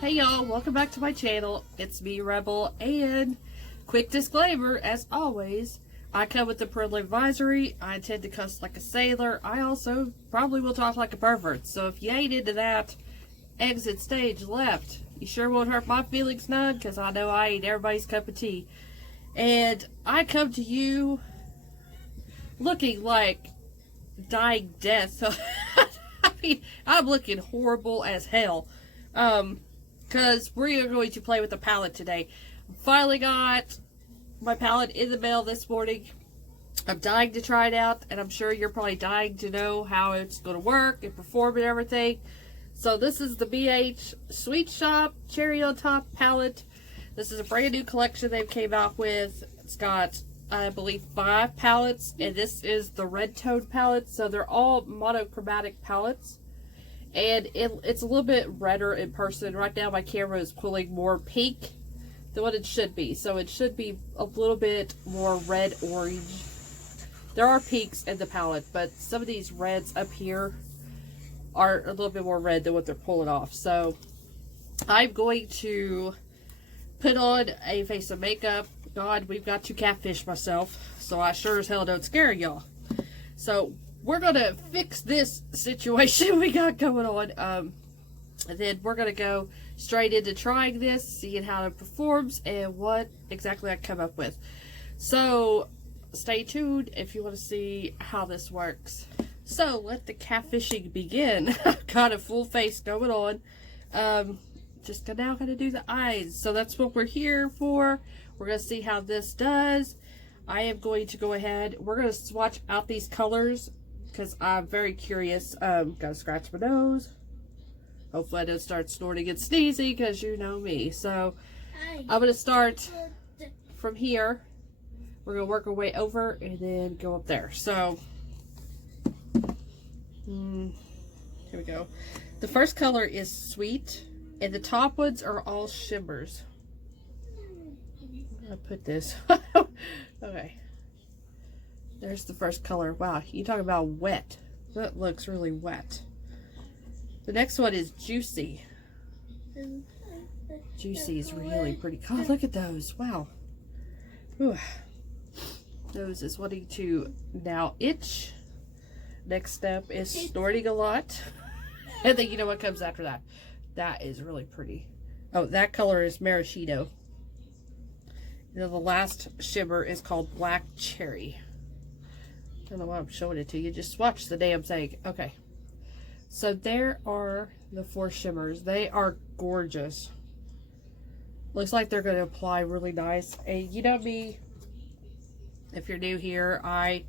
Hey y'all, welcome back to my channel. It's me, Rebel, and quick disclaimer, as always, I come with the parental advisory. I intend to cuss like a sailor. I also probably will talk like a pervert. So if you ain't into that, exit stage left. You sure won't hurt my feelings none, because I know I ain't everybody's cup of tea. And I come to you looking like dying death. I mean, I'm looking horrible as hell. Because we're going to play with the palette today. Finally got my palette in the mail this morning. I'm dying to try it out, and I'm sure you're probably dying to know how it's going to work and perform and everything. So this is the BH Sweet Shop Cherry on Top palette. This is a brand new collection they've came out with. It's got, I believe, 5 palettes, and this is the red tone palette. So they're all monochromatic palettes. And it's a little bit redder in person. Right now my camera is pulling more pink than what it should be. So it should be a little bit more red-orange. There are pinks in the palette, but some of these reds up here are a little bit more red than what they're pulling off. So I'm going to put on a face of makeup. God, we've got to catfish myself. So I sure as hell don't scare y'all. So we're going to fix this situation we got going on. And then we're going to go straight into trying this, seeing how it performs, and what exactly I come up with. So stay tuned if you want to see how this works. So let the catfishing begin. Got a full face going on. Just now going to do the eyes. So that's what we're here for. We're going to see how this does. I am going to go ahead. We're going to swatch out these colors, because I'm very curious. Gotta scratch my nose. Hopefully I don't start snorting and sneezing, because you know me. So I'm gonna start from here. We're gonna work our way over and then go up there. So here we go. The first color is Sweet, and the top ones are all shimmers. I'll put this. Okay. There's the first color. Wow, you talk about wet. That looks really wet. The next one is Juicy. Juicy is really pretty. God, look at those. Wow. Whew. Nose is wanting to now itch. Next step is snorting a lot. And then you know what comes after that. That is really pretty. Oh, that color is Maraschino. And then the last shimmer is called Black Cherry. I don't know why I'm showing it to you. Just watch the damn thing. Okay. So there are the 4 shimmers. They are gorgeous. Looks like they're going to apply really nice. And you know me, if you're new here, I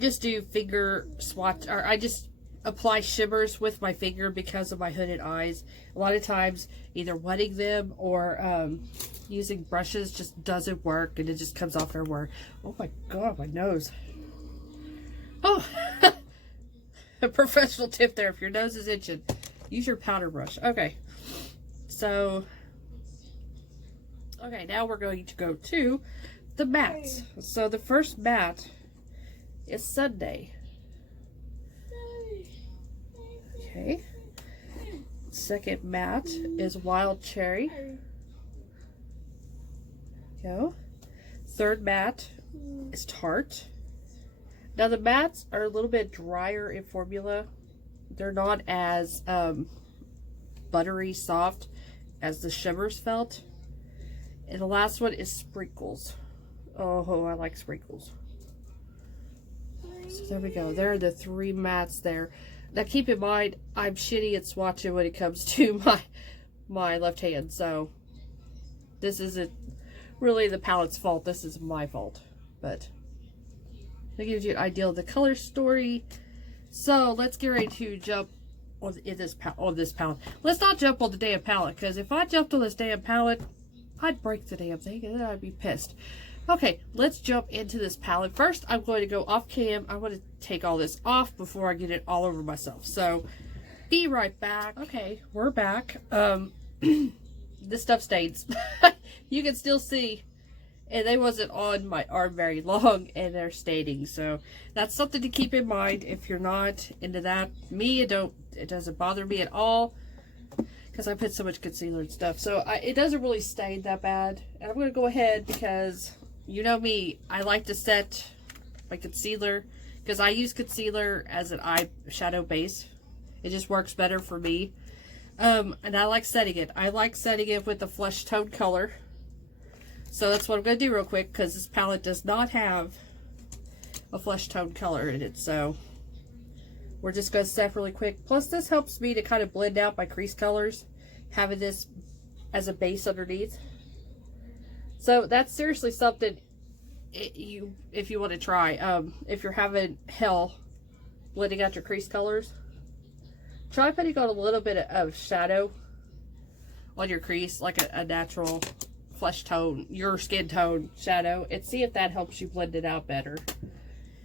just do finger swatch, or I just apply shimmers with my finger because of my hooded eyes. A lot of times either wetting them or using brushes just doesn't work, and it just comes off everywhere. Oh my god, my nose. Oh, a professional tip there. If your nose is itching, use your powder brush. Okay, so, okay, now we're going to go to the mattes. So the first matte is Sunday. Okay. Second matte is Wild Cherry. Go. Third matte is Tart. Now the mattes are a little bit drier in formula. They're not as buttery soft as the shimmers felt. And the last one is Sprinkles. Oh, I like Sprinkles. So there we go. There are the 3 mattes there. Now keep in mind, I'm shitty at swatching when it comes to my left hand. So this isn't really the palette's fault. This is my fault. But that gives you an idea of the color story. So let's get ready to jump on this palette. Let's not jump on the damn palette, because if I jumped on this damn palette, I'd break the damn thing and then I'd be pissed. Okay, let's jump into this palette. First, I'm going to go off cam. I want to take all this off before I get it all over myself. So be right back. Okay, we're back. This stuff stains. You can still see. And they wasn't on my arm very long, and they're staining. So that's something to keep in mind if you're not into that. Me, it doesn't bother me at all. because I put so much concealer and stuff. So it doesn't really stain that bad. And I'm going to go ahead because, you know me, I like to set my concealer, because I use concealer as an eyeshadow base. It just works better for me. And I like setting it. I like setting it with a flesh tone color. So that's what I'm going to do real quick, because this palette does not have a flesh tone color in it. So we're just going to set really quick. Plus this helps me to kind of blend out my crease colors, having this as a base underneath. So that's seriously something if you want to try. If you're having hell blending out your crease colors, try putting on a little bit of shadow on your crease, like a natural flesh tone, your skin tone shadow, and see if that helps you blend it out better.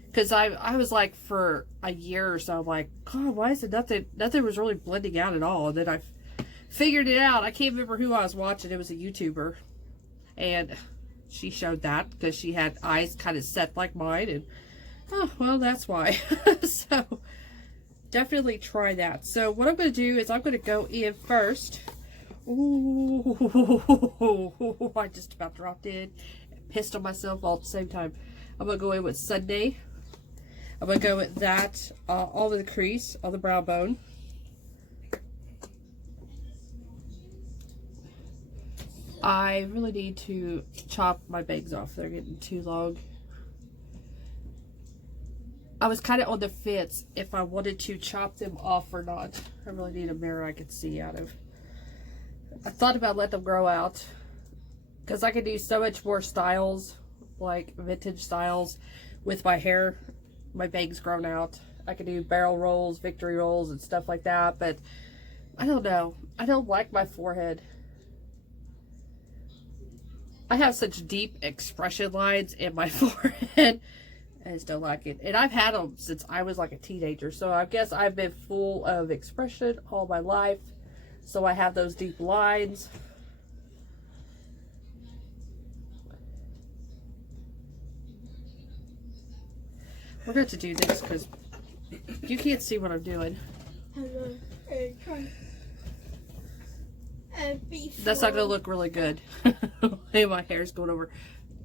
Because I was like, for a year or so, I'm like, God, why is it nothing was really blending out at all? And then I figured it out. I can't remember who I was watching. It was a YouTuber, and she showed that because she had eyes kind of set like mine, and oh, well, that's why. So definitely try that. So what I'm going to do is I'm going to go in first. Ooh, I just about dropped in. Pissed on myself all at the same time. I'm going to go in with Sunday. I'm going to go with that all over the crease, on the brow bone. I really need to chop my bangs off. They're getting too long. I was kind of on the fence if I wanted to chop them off or not. I really need a mirror I could see out of. I thought about letting them grow out, because I could do so much more styles, like vintage styles, with my hair, my bangs grown out. I could do barrel rolls, victory rolls, and stuff like that, but I don't know. I don't like my forehead. I have such deep expression lines in my forehead. I just don't like it. And I've had them since I was like a teenager, so I guess I've been full of expression all my life. So I have those deep lines. We're going to do this because you can't see what I'm doing. That's not going to look really good. Hey, my hair's going over.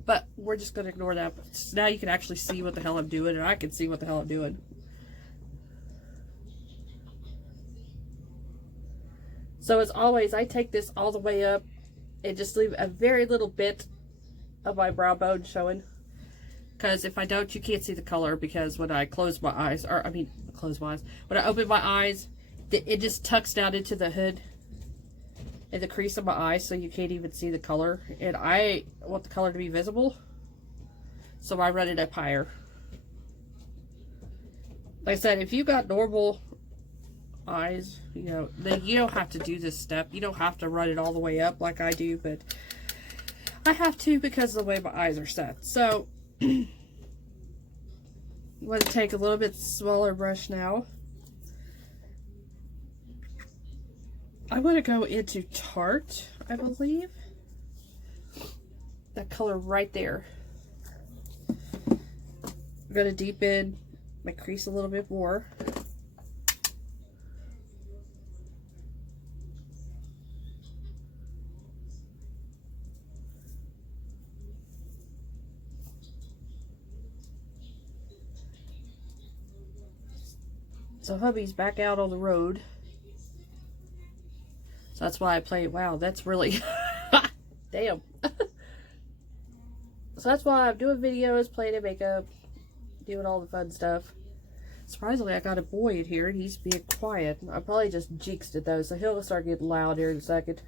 But we're just going to ignore that. So now you can actually see what the hell I'm doing, and I can see what the hell I'm doing. So as always, I take this all the way up and just leave a very little bit of my brow bone showing. Because if I don't, you can't see the color, because when I close my eyes, or I mean, close my eyes, when I open my eyes, it just tucks down into the hood in the crease of my eye, so you can't even see the color. And I want the color to be visible, so I run it up higher. Like I said, if you got normal eyes, you know, then you don't have to do this step. You don't have to run it all the way up like I do, but I have to because of the way my eyes are set. So I'm going to take a little bit smaller brush now. I'm going to go into Tarte, I believe. That color right there. I'm going to deepen my crease a little bit more. So hubby's back out on the road. So that's why I play. Wow, that's really damn. So that's why I'm doing videos, playing in makeup, doing all the fun stuff. Surprisingly, I got a boy in here and he's being quiet. I probably just jinxed it though, so he'll start getting loud here in a second.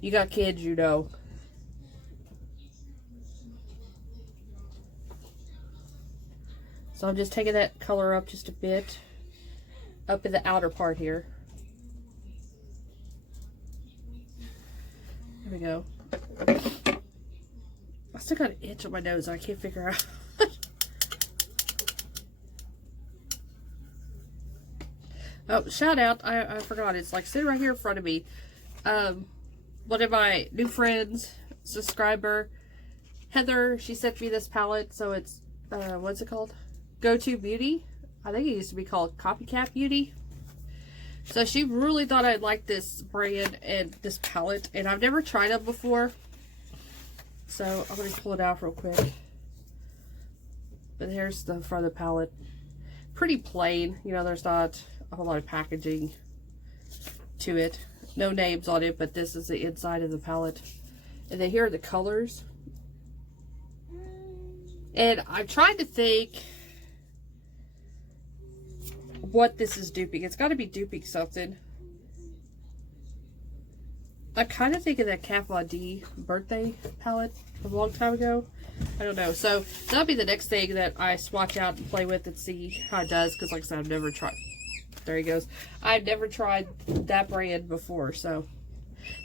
You got kids, you know. So I'm just taking that color up just a bit, up in the outer part here. There we go. I still got an itch on my nose I can't figure out. Oh, shout out, I forgot, it's like sitting right here in front of me. One of my new friends, subscriber, Heather, she sent me this palette, so it's, what's it called? Go-To Beauty. I think it used to be called Copycat Beauty. So she really thought I'd like this brand and this palette, and I've never tried them before. So I'm going to pull it out real quick. But here's the front of the palette. Pretty plain. You know, there's not a whole lot of packaging to it. No names on it, but this is the inside of the palette. And then here are the colors. And I'm trying to think what this is duping. It's got to be duping something. I kind of think of that Kat Von D birthday palette from a long time ago. I don't know. So that'll be the next thing that I swatch out and play with and see how it does. Because like I said, I've never tried. There he goes. I've never tried that brand before. So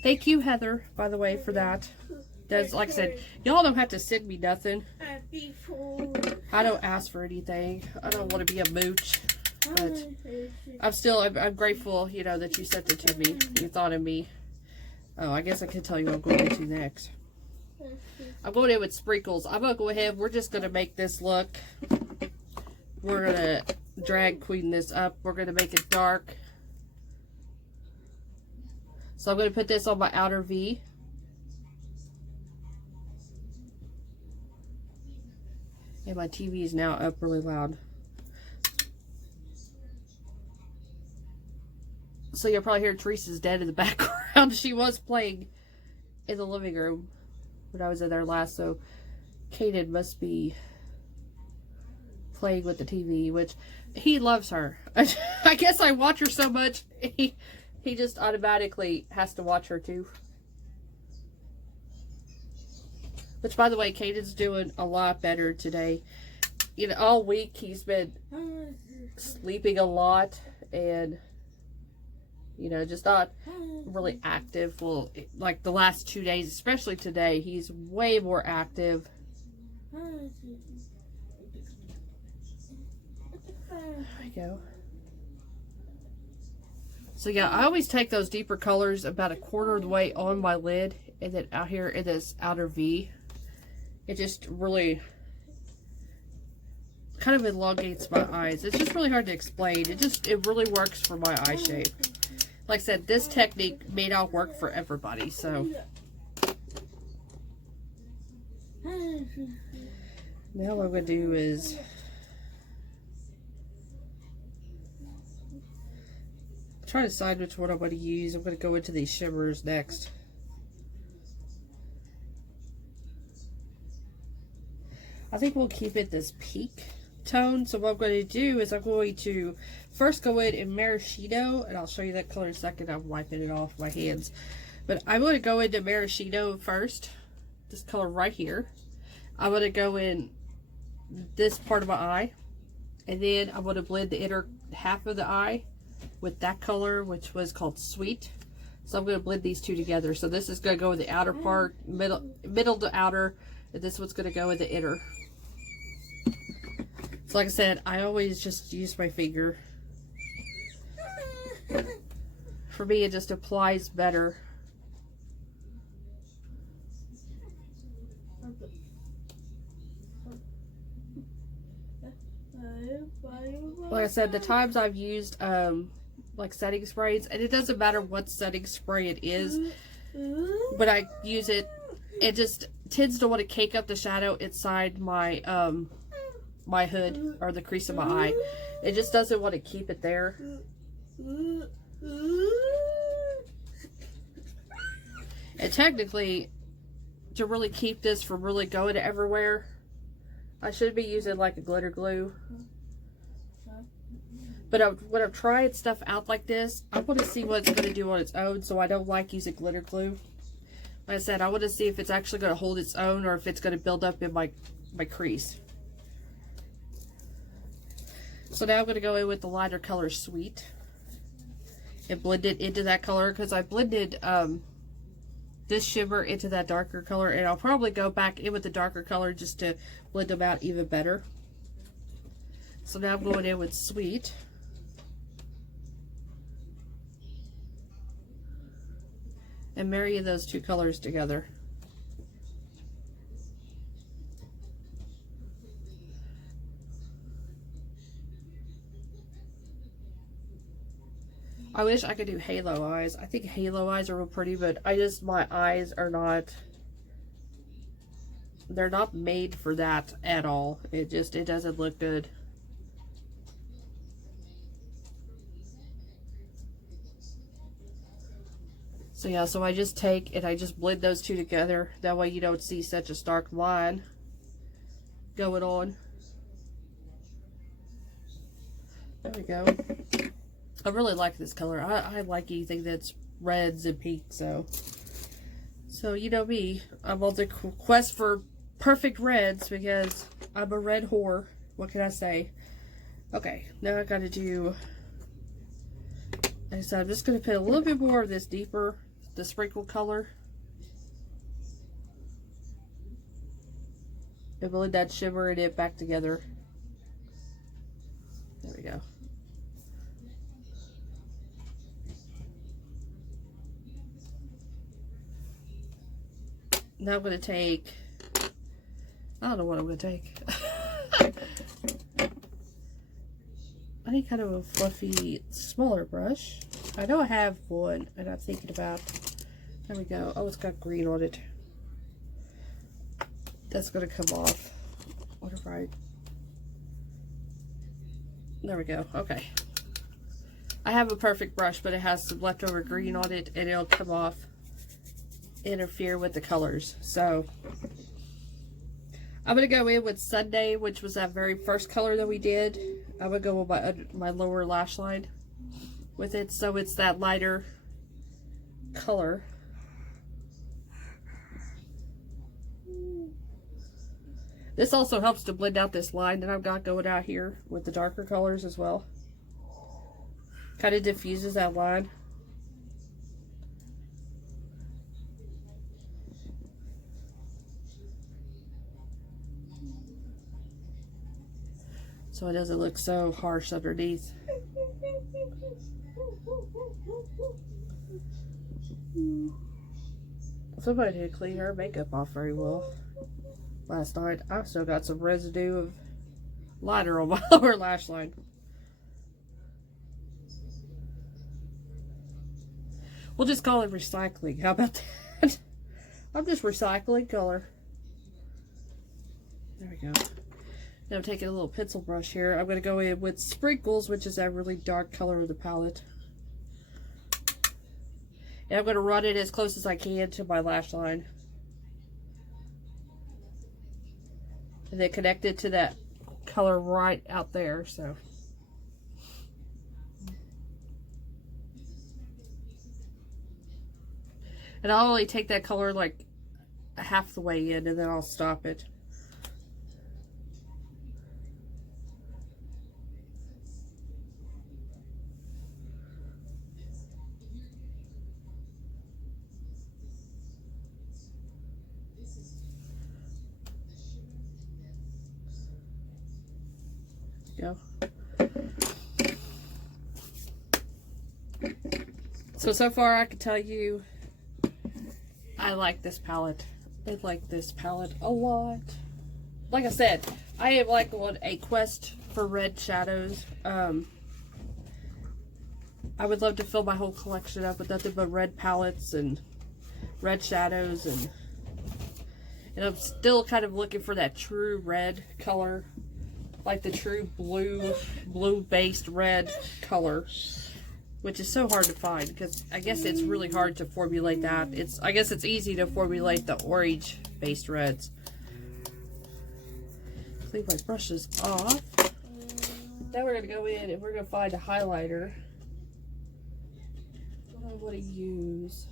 thank you, Heather, by the way, for that. That's, like I said, y'all don't have to send me nothing. I don't ask for anything. I don't want to be a mooch. But I'm grateful, you know, that you sent it to me. You thought of me. Oh, I guess I can tell you what I'm going into next. I'm going in with sprinkles. I'm going to go ahead. We're just going to make this look. We're going to drag queen this up. We're going to make it dark. So I'm going to put this on my outer V. And my TV is now up really loud. So you'll probably hear Teresa's dead in the background. She was playing in the living room when I was in there last. So Kaden must be playing with the TV, which he loves her. I guess I watch her so much, he just automatically has to watch her too. Which, by the way, Caden's doing a lot better today. You know, all week he's been sleeping a lot and, you know, just not really active. Well, like the last 2 days, especially today, he's way more active. There we go. So yeah, I always take those deeper colors about a quarter of the way on my lid, and then out here in this outer V. It just really kind of elongates my eyes. It's just really hard to explain. It really works for my eye shape. Like I said, this technique may not work for everybody, so. Now what I'm going to do is try to decide which one I'm going to use. I'm going to go into these shimmers next. I think we'll keep it this peak tone. So what I'm going to do is I'm going to first go in Maraschino, and I'll show you that color in a second. I'm wiping it off my hands. But I'm going to go into Maraschino first. This color right here. I'm going to go in this part of my eye. And then I'm going to blend the inner half of the eye with that color, which was called Sweet. So I'm going to blend these two together. So this is going to go in the outer part, middle to outer. And this one's going to go in the inner. So like I said, I always just use my finger. For me, it just applies better. Like I said, the times I've used like setting sprays, and it doesn't matter what setting spray it is, but I use it, it just tends to want to cake up the shadow inside my my hood or the crease of my eye. It just doesn't want to keep it there. And technically, to really keep this from really going everywhere, I should be using like a glitter glue. But when I'm trying stuff out like this, I want to see what it's going to do on its own, so I don't like using glitter glue. Like I said, I want to see if it's actually going to hold its own or if it's going to build up in my crease. So now I'm going to go in with the lighter color Sweet and blend it into that color, because I blended this shimmer into that darker color, and I'll probably go back in with the darker color just to blend them out even better. So now I'm going in with Sweet. And marrying those two colors together. I wish I could do halo eyes. I think halo eyes are real pretty, but my eyes are not, they're not made for that at all. It doesn't look good. So yeah, so I just take and I just blend those two together. That way you don't see such a stark line going on. There we go. I really like this color. I like anything that's reds and pinks, so you know me. I'm on the quest for perfect reds because I'm a red whore. What can I say? Okay, now I gotta do, so I'm just gonna put a little bit more of this deeper, the sprinkle color. And blend that shimmer and it back together. There we go. Now I'm going to take, I don't know what I'm going to take. I need kind of a fluffy, smaller brush. I know I have one, and I'm thinking about, there we go. Oh, it's got green on it. That's going to come off. What if I, there we go. Okay. I have a perfect brush, but it has some leftover green on it, and it'll come off, interfere with the colors. So I'm gonna go in with Sunday, which was that very first color that we did. I'm gonna go with my lower lash line with it, so it's that lighter color. This also helps to blend out this line that I've got going out here with the darker colors as well. Kind of diffuses that line. So it doesn't look so harsh underneath. Somebody didn't clean her makeup off very well last night. I've still got some residue of liner on my lower lash line. We'll just call it recycling. How about that? I'm just recycling color. There we go. Now I'm taking a little pencil brush here. I'm going to go in with Sprinkles, which is that really dark color of the palette. And I'm going to run it as close as I can to my lash line. And then connect it to that color right out there, so. And I'll only take that color like half the way in, and then I'll stop it. Go. So far I can tell you I like this palette. I like this palette a lot. Like I said, I am like on a quest for red shadows. I would love to fill my whole collection up with nothing but red palettes and red shadows, and I'm still kind of looking for that true red color. Like the true blue based red color, which is so hard to find because I guess it's really hard to formulate that. I guess it's easy to formulate the orange based reds. Clean my brushes off. Now we're gonna go in and we're gonna find a highlighter. What do I want to use?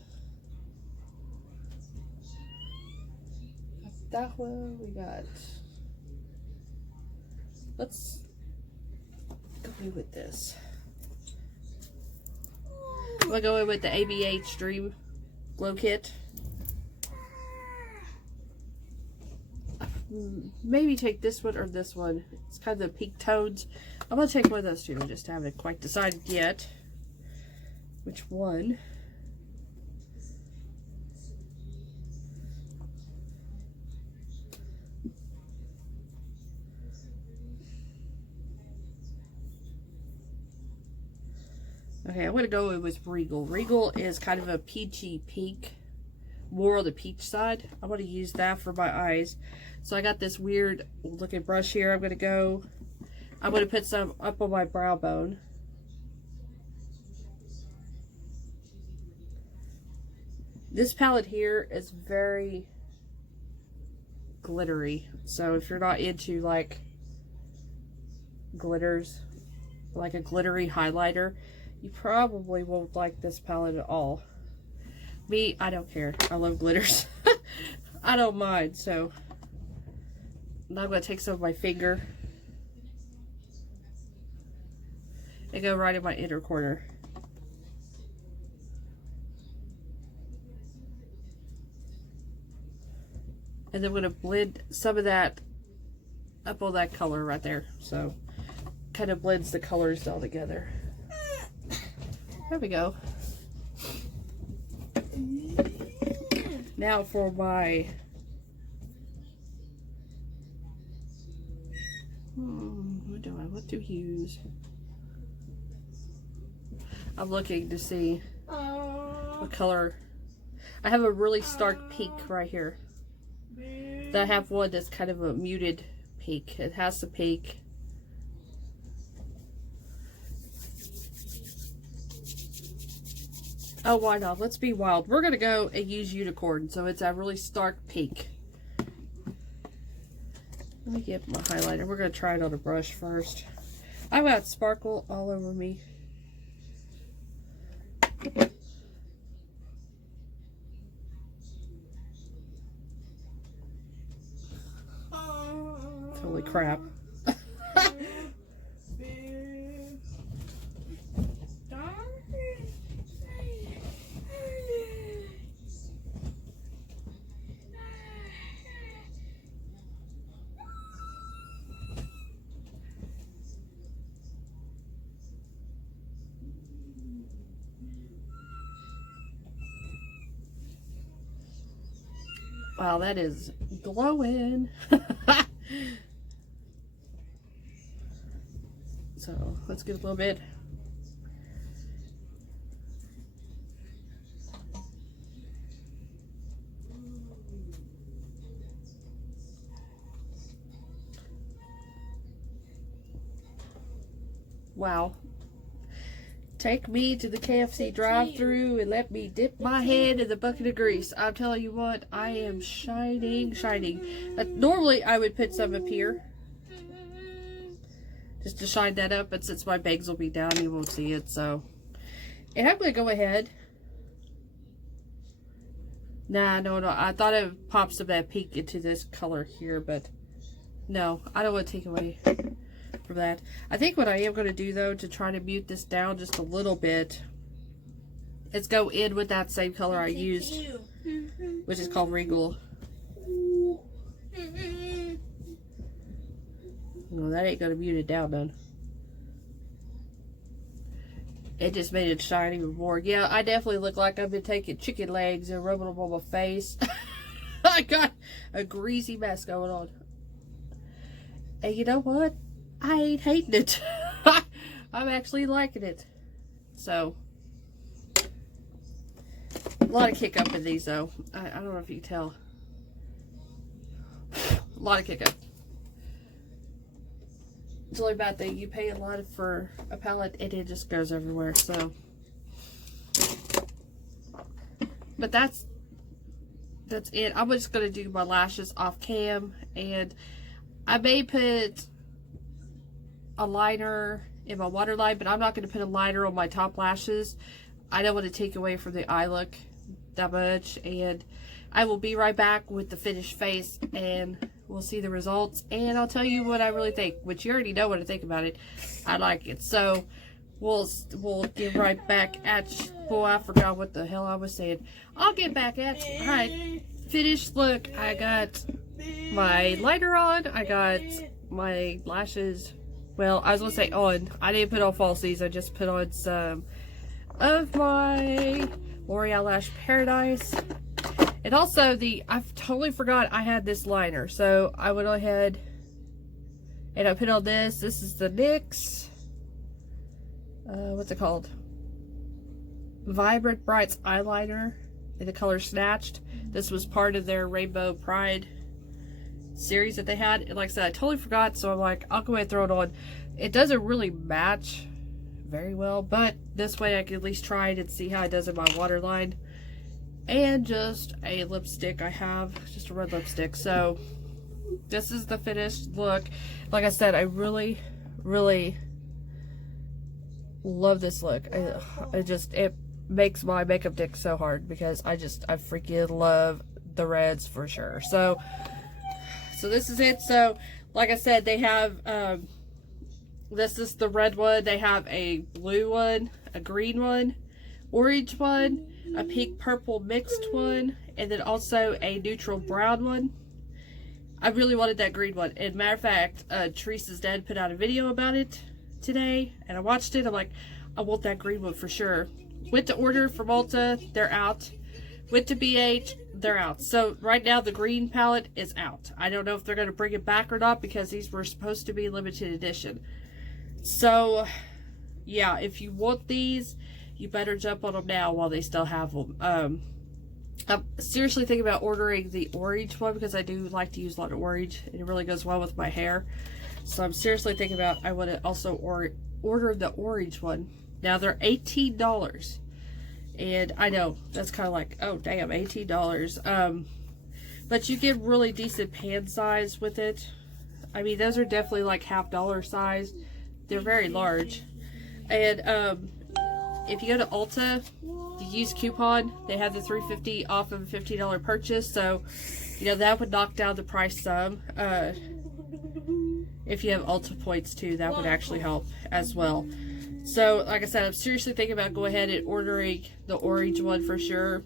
That one we got. Let's go in with this. I'm gonna go in with the ABH Dream Glow Kit. Maybe take this one or this one. It's kind of the pink tones. I'm gonna take one of those two. I just haven't quite decided yet which one. Okay, I'm going to go with Regal. Regal is kind of a peachy pink. More on the peach side. I'm going to use that for my eyes. So I got this weird looking brush here. I'm going to put some up on my brow bone. This palette here is very glittery. So if you're not into like glitters, like a glittery highlighter, you probably won't like this palette at all. Me, I don't care. I love glitters. I don't mind. So now I'm going to take some of my finger and go right in my inner corner. And then I'm going to blend some of that up on that color right there. So kind of blends the colors all together. There we go. Now for my what do I want to use? I'm looking to see what color. I have a really stark pink right here. Then I have one that's kind of a muted pink. It has the pink. Oh, why not? Let's be wild. We're going to go and use Unicorn. So it's a really stark pink. Let me get my highlighter. We're going to try it on a brush first. I've got sparkle all over me. Holy crap. Wow, that is glowing. So let's get a little bit. Wow. Take me to the KFC drive-thru and let me dip my head in the bucket of grease. I'm telling you what, I am shining, shining. Normally, I would put some up here, just to shine that up, but since my bangs will be down, you won't see it, so. And I'm going to go ahead. Nah, no, I thought it would pop some of that pink into this color here, but no, I don't want to take away from that. I think what I am going to do, though, to try to mute this down just a little bit, is go in with that same color I used, which is called Regal. No, that ain't going to mute it down, none. It just made it shine even more. Yeah, I definitely look like I've been taking chicken legs and rubbing them on my face. I got a greasy mess going on. And you know what? I ain't hating it. I'm actually liking it. So, a lot of kick up in these, though. I don't know if you can tell. A lot of kick up. It's only bad thing. You pay a lot for a palette and it just goes everywhere. So, but that's it. I'm just gonna do my lashes off cam, and I may put a liner in my waterline, but I'm not going to put a liner on my top lashes. I don't want to take away from the eye look that much, and I will be right back with the finished face, and we'll see the results, and I'll tell you what I really think, which you already know what I think about it. I like it. So we'll get right back at you. Boy, I forgot what the hell I was saying. I'll get back at you. Alright, finished look. I got my liner on. I got my lashes. Well, I was going to say on. I didn't put on falsies. I just put on some of my L'Oreal Lash Paradise. And also, I've totally forgot I had this liner. So, I went ahead and I put on this. This is the NYX. What's it called? Vibrant Brights eyeliner in the color Snatched. This was part of their Rainbow Pride series that they had. And like I said, I totally forgot, so I'm like, I'll go ahead and throw it on. It doesn't really match very well, but this way I can at least try it and see how it does in my waterline. And just a lipstick I have, just a red lipstick. So this is the finished look. Like I said, I really, really love this look. It makes my makeup dick so hard because I freaking love the reds for sure. So this is it. So like I said, they have this is the red one. They have a blue one, a green one, orange one, a pink purple mixed one, and then also a neutral brown one. I really wanted that green one. And matter of fact, Teresa's dad put out a video about it today, and I watched it. I'm like, I want that green one for sure. Went to order from Ulta, they're out. Went to BH, they're out. So right now the green palette is out. I don't know if they're going to bring it back or not because these were supposed to be limited edition. So yeah, if you want these, you better jump on them now while they still have them. I'm seriously thinking about ordering the orange one because I do like to use a lot of orange. It really goes well with my hair. So I'm seriously thinking about, I want to also order the orange one. Now they're $18. And I know, that's kind of like, oh damn, $18. But you get really decent pan size with it. I mean, those are definitely like $half size. They're very large. And if you go to Ulta, you use coupon, they have the $3.50 off of a $15 purchase. So, you know, that would knock down the price some. If you have Ulta points too, that would actually help as well. So, like I said, I'm seriously thinking about going ahead and ordering the orange one for sure.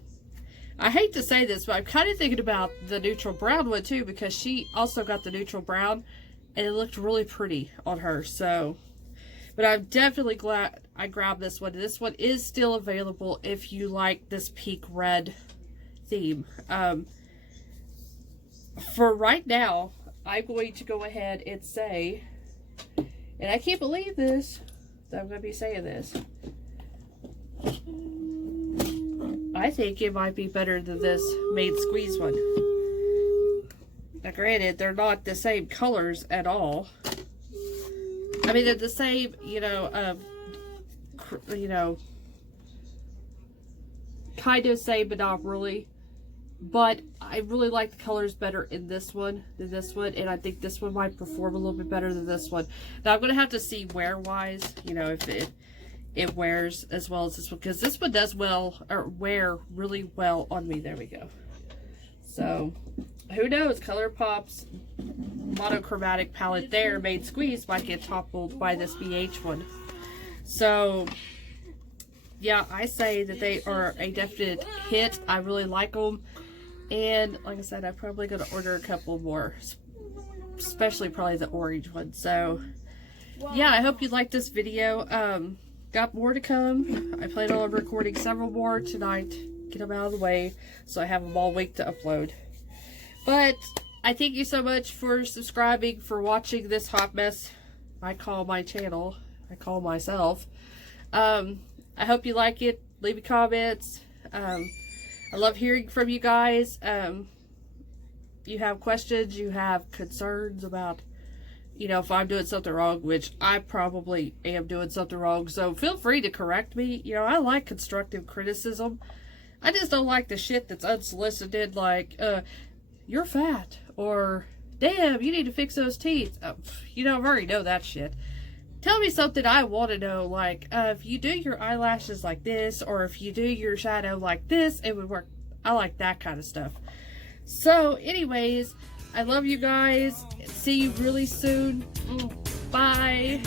I hate to say this, but I'm kind of thinking about the neutral brown one too, because she also got the neutral brown, and it looked really pretty on her. So, but I'm definitely glad I grabbed this one. This one is still available if you like this pink red theme. For right now, I'm going to go ahead and say, and I can't believe this, that I'm going to be saying this. I think it might be better than this Maid Squeeze one. Now granted, they're not the same colors at all. I mean, they're the same, you know, kind of same, but not really. But I really like the colors better in this one than this one, and I think this one might perform a little bit better than this one. Now I'm gonna have to see wear-wise, you know, if it wears as well as this one, because this one does wear really well on me. There we go. So who knows? ColourPop's monochromatic palette there, Maid Squeeze, might get toppled by this BH one. So yeah, I say that they are a definite hit. I really like them, and like I said, I'm probably going to order a couple more, especially probably the orange one. So yeah, I hope you liked this video. Got more to come. I plan on recording several more tonight, get them out of the way, so I have them all week to upload. But I thank you so much for subscribing, for watching this hot mess I call my channel. I call myself. I hope you like it. Leave me comments. I love hearing from you guys. You have questions, you have concerns about, you know, if I'm doing something wrong, which I probably am doing something wrong. So feel free to correct me. You know, I like constructive criticism. I just don't like the shit that's unsolicited, like, you're fat, or damn, you need to fix those teeth. You know, I already know that shit. Tell me something I want to know, like, if you do your eyelashes like this, or if you do your shadow like this, it would work. I like that kind of stuff. So, anyways, I love you guys. See you really soon. Bye.